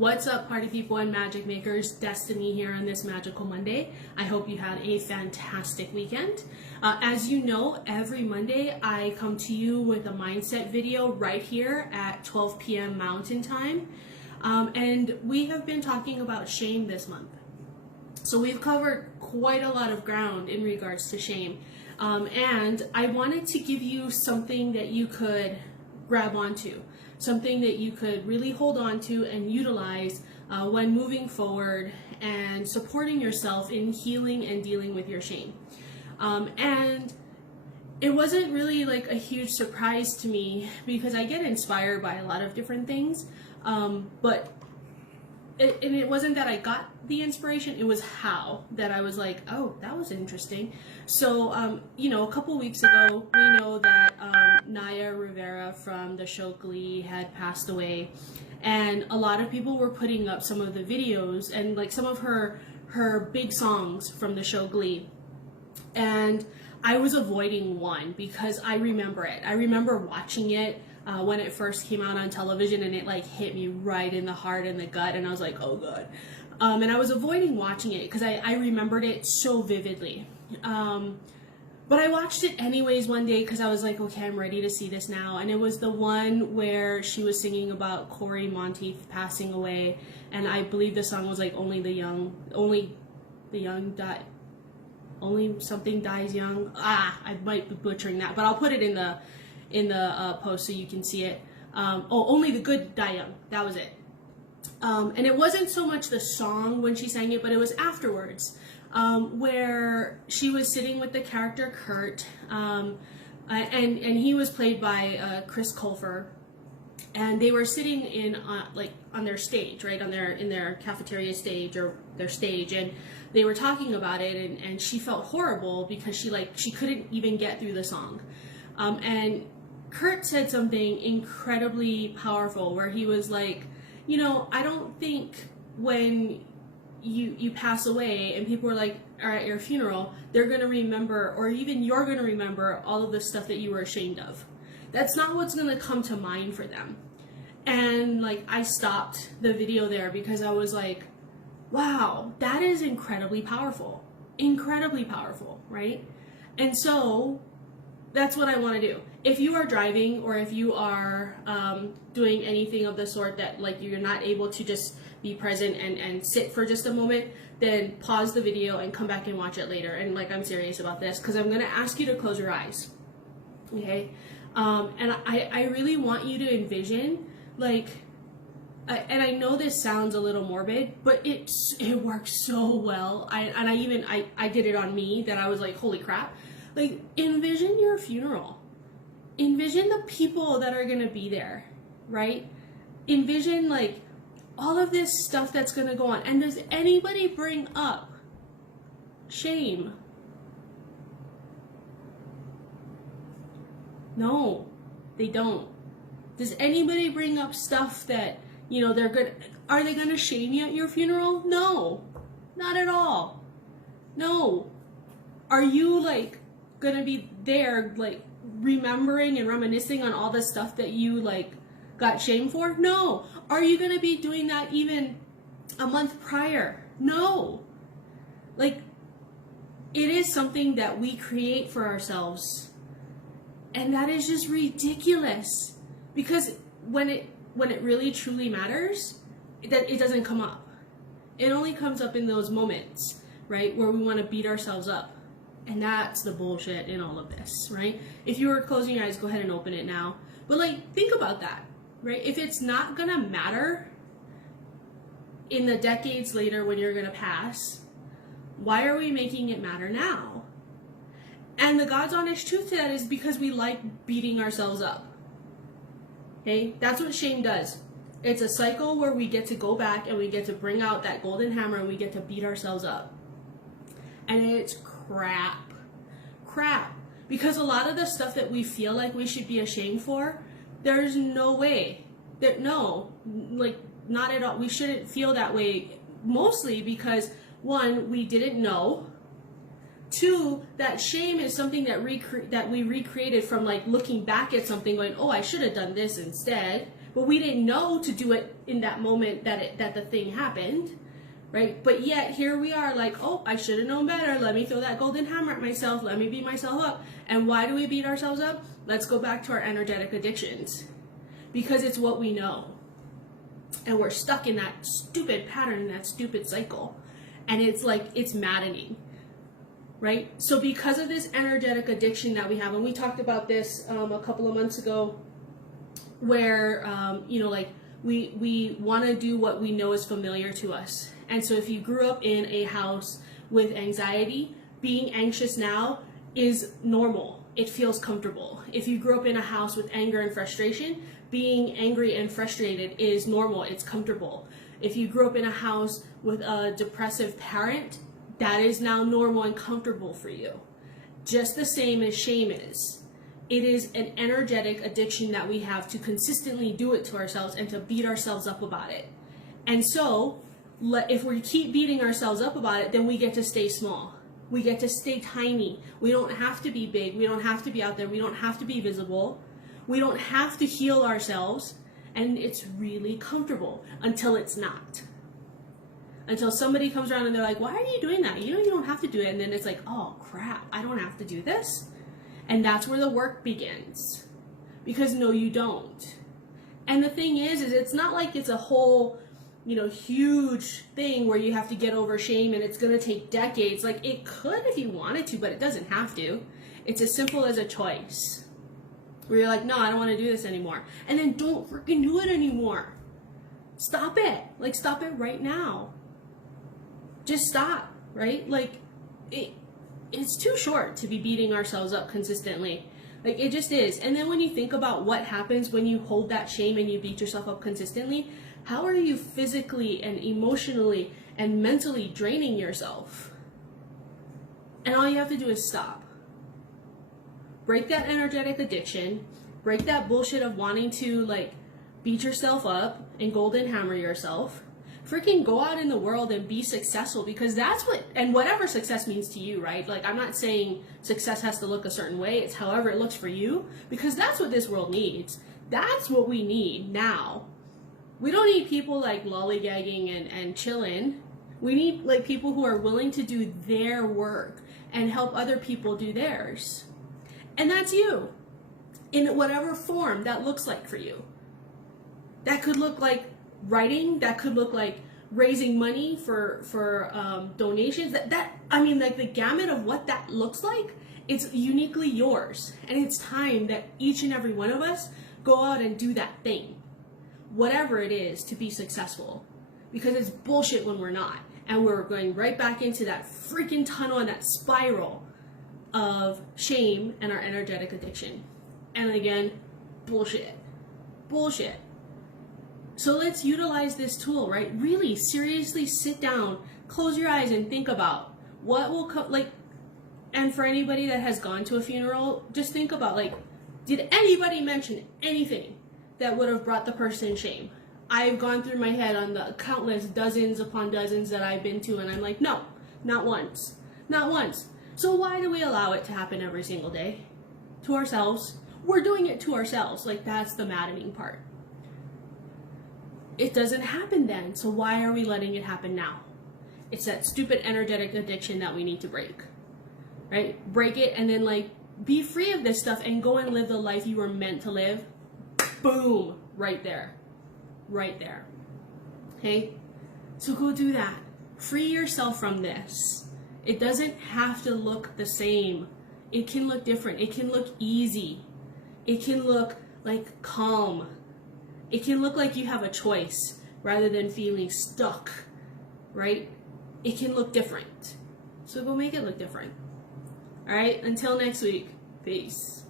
What's up, party people and magic makers? Destiny here on this magical Monday. I hope you had a fantastic weekend. As you know, every Monday I come to you with a mindset video right here at 12 p.m. Mountain Time. And we have been talking about shame this month. So we've covered quite a lot of ground in regards to shame. And I wanted to give you something that you could grab onto. Something that you could really hold on to and utilize when moving forward and supporting yourself in healing and dealing with your shame. And it wasn't really like a huge surprise to me because I get inspired by a lot of different things. But it wasn't that I got the inspiration, it was how that I was like, oh, that was interesting. So, a couple weeks ago, we know that Naya Rivera from the show Glee had passed away. And a lot of people were putting up some of the videos and like some of her big songs from the show Glee. And I was avoiding one because I remember it. I remember watching it when it first came out on television, and it like hit me right in the heart and the gut, and I was like, oh god. And I was avoiding watching it because I remembered it so vividly. But I watched it anyways one day because I was like, okay, I'm ready to see this now. And it was the one where she was singing about Corey Monteith passing away, and I believe the song was like only something dies young. I might be butchering that, but I'll put it in the post so you can see it. Only the good die young. That was it. And it wasn't so much the song when she sang it, but it was afterwards, where she was sitting with the character Kurt, and he was played by Chris Colfer, and they were sitting in on their stage, right, in their cafeteria stage or their stage, and they were talking about it, and she felt horrible because she couldn't even get through the song, and Kurt said something incredibly powerful where he was like, I don't think when you pass away and people are like, are at your funeral, they're going to remember, or even you're going to remember all of the stuff that you were ashamed of. That's not what's going to come to mind for them. And like, I stopped the video there because I was like, wow, that is incredibly powerful, right? And so that's what I want to do. If you are driving, or if you are doing anything of the sort that like you're not able to just be present and sit for just a moment, then pause the video and come back and watch it later. And like, I'm serious about this because I'm going to ask you to close your eyes. Okay? And I really want you to envision, like, and I know this sounds a little morbid, but it works so well. I did it on me that I was like, holy crap. Like, envision your funeral. Envision the people that are going to be there, right? Envision, like, all of this stuff that's going to go on. And does anybody bring up shame? No, they don't. Does anybody bring up stuff that, are they going to shame you at your funeral? No, not at all. No. Are you, like, going to be there, like, remembering and reminiscing on all the stuff that you like got shamed for? No. Are you going to be doing that even a month prior? No. Like, it is something that we create for ourselves, and that is just ridiculous, because when it really truly matters, that it doesn't come up. It only comes up in those moments, right, where we want to beat ourselves up. And that's the bullshit in all of this, right? If you were closing your eyes, go ahead and open it now. But like, think about that, right? If it's not gonna matter in the decades later when you're gonna pass, why are we making it matter now? And the God's honest truth to that is because we like beating ourselves up. Okay? That's what shame does. It's a cycle where we get to go back and we get to bring out that golden hammer and we get to beat ourselves up. And it's crap. Because a lot of the stuff that we feel like we should be ashamed for, there's no way not at all. We shouldn't feel that way, mostly because, one, we didn't know. Two, that shame is something that we recreated from like looking back at something going, oh, I should have done this instead, but we didn't know to do it in that moment that the thing happened, right? But yet here we are like, oh, I should have known better. Let me throw that golden hammer at myself. Let me beat myself up. And why do we beat ourselves up? Let's go back to our energetic addictions, because it's what we know. And we're stuck in that stupid pattern, that stupid cycle. And it's like, it's maddening, right? So because of this energetic addiction that we have, and we talked about this a couple of months ago, where, like we want to do what we know is familiar to us. And so if you grew up in a house with anxiety, being anxious now is normal. It feels comfortable. If you grew up in a house with anger and frustration, being angry and frustrated is normal. It's comfortable. If you grew up in a house with a depressive parent, that is now normal and comfortable for you. Just the same as shame is. It is an energetic addiction that we have to consistently do it to ourselves and to beat ourselves up about it. And so, if we keep beating ourselves up about it, then we get to stay small. We get to stay tiny. We don't have to be big. We don't have to be out there. We don't have to be visible. We don't have to heal ourselves. And it's really comfortable until it's not. Until somebody comes around and they're like, why are you doing that? You know you don't have to do it. And then it's like, oh crap, I don't have to do this. And that's where the work begins. Because no, you don't. And the thing is it's not like it's a whole, huge thing where you have to get over shame and it's going to take decades. Like, it could if you wanted to, but it doesn't have to. It's as simple as a choice. Where you're like, no, I don't want to do this anymore. And then don't freaking do it anymore. Stop it. Like, stop it right now. Just stop, right? Like, it's too short to be beating ourselves up consistently. Like, it just is. And then when you think about what happens when you hold that shame and you beat yourself up consistently, how are you physically and emotionally and mentally draining yourself? And all you have to do is stop. Break that energetic addiction. Break that bullshit of wanting to, beat yourself up and golden hammer yourself. Freaking go out in the world and be successful, because that's and whatever success means to you, right? Like, I'm not saying success has to look a certain way. It's however it looks for you, because that's what this world needs. That's what we need now. We don't need people lollygagging and chilling. We need people who are willing to do their work and help other people do theirs. And that's you, in whatever form that looks like for you. That could look like writing. That could look like raising money for donations. The gamut of what that looks like, it's uniquely yours. And it's time that each and every one of us go out and do that thing, whatever it is, to be successful. Because it's bullshit when we're not. And we're going right back into that freaking tunnel and that spiral of shame and our energetic addiction. And again, bullshit. Bullshit. So let's utilize this tool, right? Really, seriously sit down, close your eyes and think about what will come, and for anybody that has gone to a funeral, just think about, did anybody mention anything that would have brought the person shame? I've gone through my head on the countless dozens upon dozens that I've been to, and I'm like, no, not once. Not once. So why do we allow it to happen every single day? To ourselves. We're doing it to ourselves. That's the maddening part. It doesn't happen then, so why are we letting it happen now? It's that stupid energetic addiction that we need to break, right? Break it and then be free of this stuff and go and live the life you were meant to live. Boom, right there, okay? So go do that. Free yourself from this. It doesn't have to look the same. It can look different. It can look easy. It can look calm. It can look like you have a choice rather than feeling stuck, right? It can look different. So go make it look different. All right, until next week, peace.